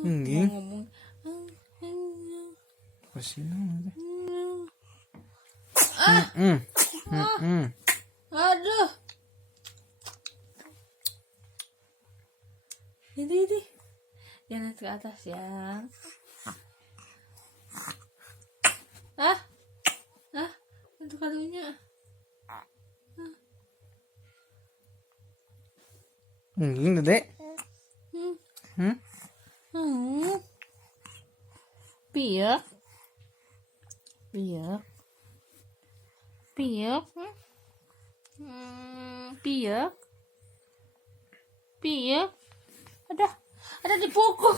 Engging. ngomong. Pasino. Aduh. Ini. Jangan ke atas ya. Untuk kadonya. Engging, Dedek. Piyak. Piyak. Ada dipukul.